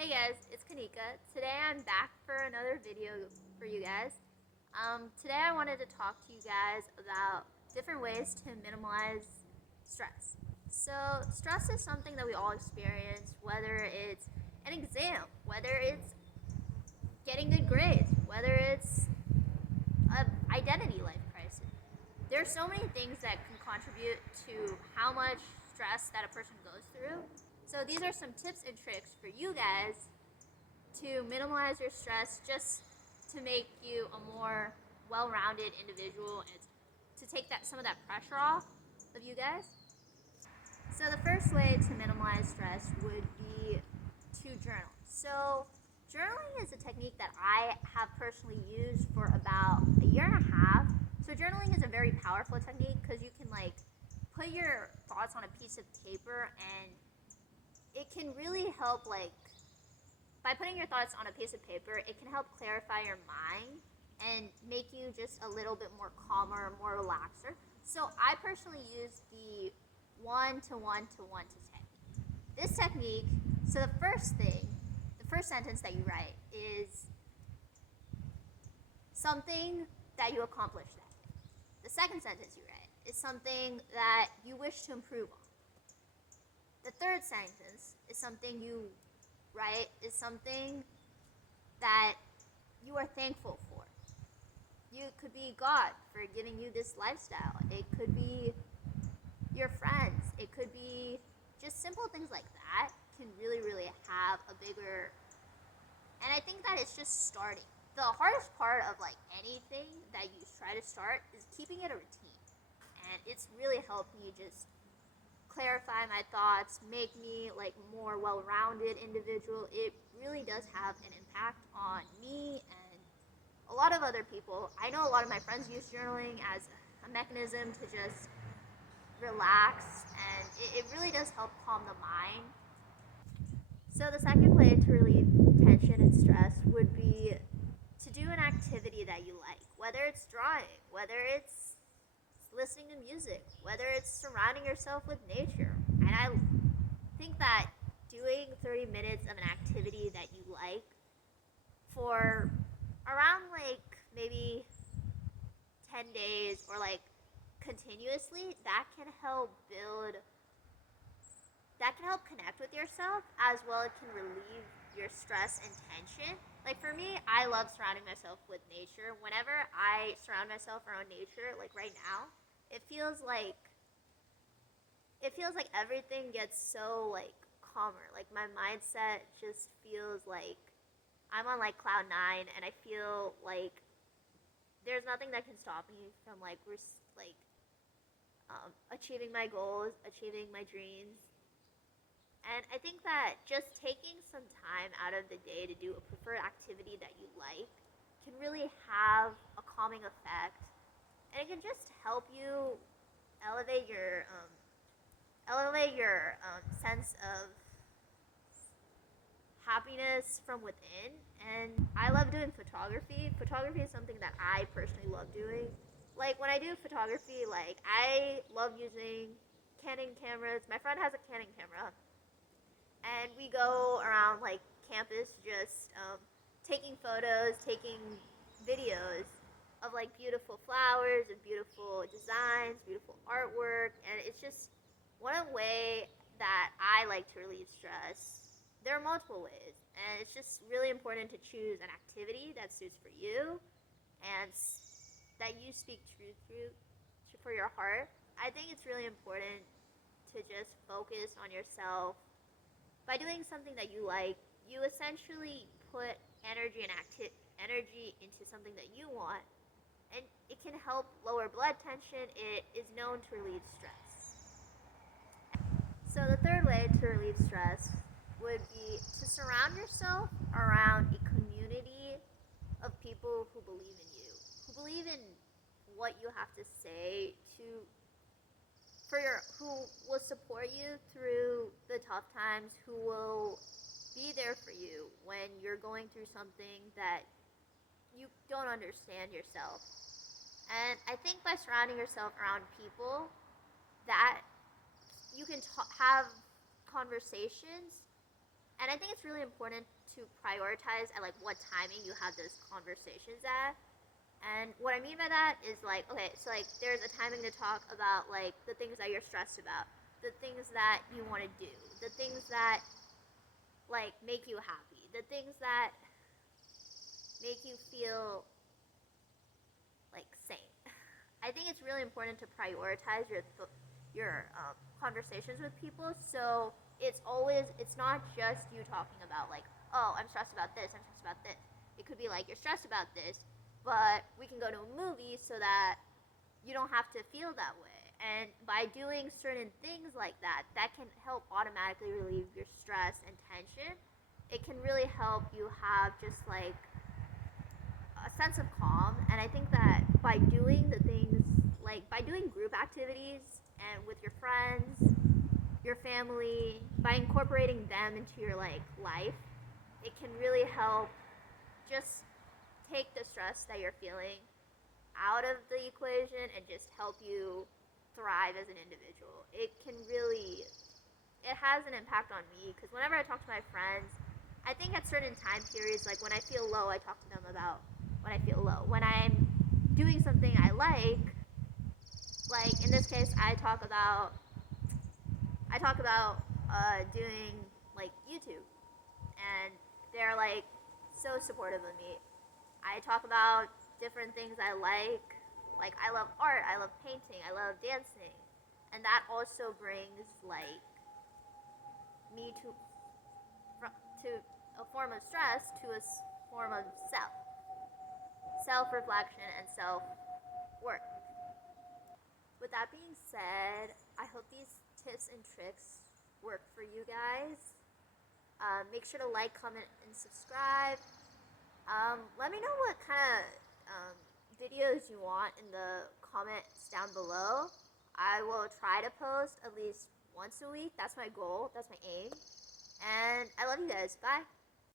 Hey guys, it's Kanika. Today I'm back for another video for you guys. Today I wanted to talk to you guys about different ways to minimize stress. So, stress is something that we all experience, whether it's an exam, whether it's getting good grades, whether it's an identity life crisis. There are so many things that can contribute to how much stress that a person goes through. So, these are some tips and tricks for you guys to minimize your stress, just to make you a more well-rounded individual and to take that some of that pressure off of you guys. So the first way to minimize stress would be to journal. So journaling is a technique that I have personally used for about a year and a half. So journaling is a very powerful technique because you can put your thoughts on a piece of paper, and it can really help by putting your thoughts on a piece of paper, it can help clarify your mind and make you just a little bit more calmer, more relaxer. So I personally use the 1 to 1 to 1 to technique. This technique, so the first sentence that you write is something that you accomplished that day. The second sentence you write is something that you wish to improve on. The third sentence is something you write is something that you are thankful for. You could be God for giving you this lifestyle. It could be your friends. It could be just simple things like that can really, really have a bigger. And I think that it's just starting. The hardest part of anything that you try to start is keeping it a routine. And it's really helped me just clarify my thoughts, make me more well-rounded individual. It really does have an impact on me and a lot of other people. I know a lot of my friends use journaling as a mechanism to just relax, and it really does help calm the mind. So the second way to relieve tension and stress would be to do an activity that you like, whether it's drawing, whether it's listening to music, whether it's surrounding yourself with nature. And I think that doing 30 minutes of an activity that you like for around maybe 10 days or continuously, that can help connect with yourself, as well it can relieve your stress and tension. Like for me, I love surrounding myself with nature. Whenever I surround myself around nature, like right now, it feels like everything gets so calmer. Like my mindset just feels like I'm on cloud nine, and I feel like there's nothing that can stop me from achieving my goals, achieving my dreams. And I think that just taking some time out of the day to do a preferred activity that you like can really have a calming effect, and it can just help you elevate your sense of happiness from within. And I love doing photography. Photography is something that I personally love doing. Like when I do photography, I love using Canon cameras. My friend has a Canon camera, and we go around campus just taking photos, taking videos of beautiful flowers and beautiful designs, beautiful artwork, and it's just one way that I like to relieve stress. There are multiple ways, and it's just really important to choose an activity that suits for you and that you speak truth through for your heart. I think it's really important to just focus on yourself. By doing something that you like, you essentially put energy into something that you want, and it can help lower blood tension. It is known to relieve stress. So the third way to relieve stress would be to surround yourself around a community of people who believe in you, who believe in what you have to say, who will support you through the tough times, who will be there for you when you're going through something that you don't understand yourself. And I think by surrounding yourself around people that you can have conversations And I think it's really important to prioritize at like what timing you have those conversations at. And what I mean by that is like, okay, so like there's a timing to talk about like the things that you're stressed about, the things that you want to do, the things that like make you happy, the things that make you feel like sane. I think it's really important to prioritize your conversations with people. So it's not just you talking about like, oh, I'm stressed about this, I'm stressed about this. It could be like you're stressed about this, but we can go to a movie so that you don't have to feel that way. And by doing certain things like that, that can help automatically relieve your stress and tension. It can really help you have just like a sense of calm. And I think that by doing the things like by doing group activities and with your friends, your family, by incorporating them into your like life, it can really help just take the stress that you're feeling out of the equation and just help you thrive as an individual. It has an impact on me because whenever I talk to my friends, I think at certain time periods, like when I feel low, I talk to them about when I feel low. When I'm doing something I like in this case, I talk about doing like YouTube, and they're like so supportive of me. I talk about different things I like. Like I love art, I love painting, I love dancing, and that also brings like me to a form of stress to a form of self reflection and self work. With that being said, I hope these tips and tricks work for you guys. Make sure to like, comment, and subscribe. Let me know what kind of videos you want in the comments down below. I will try to post at least once a week. That's my goal. That's my aim. And I love you guys. Bye.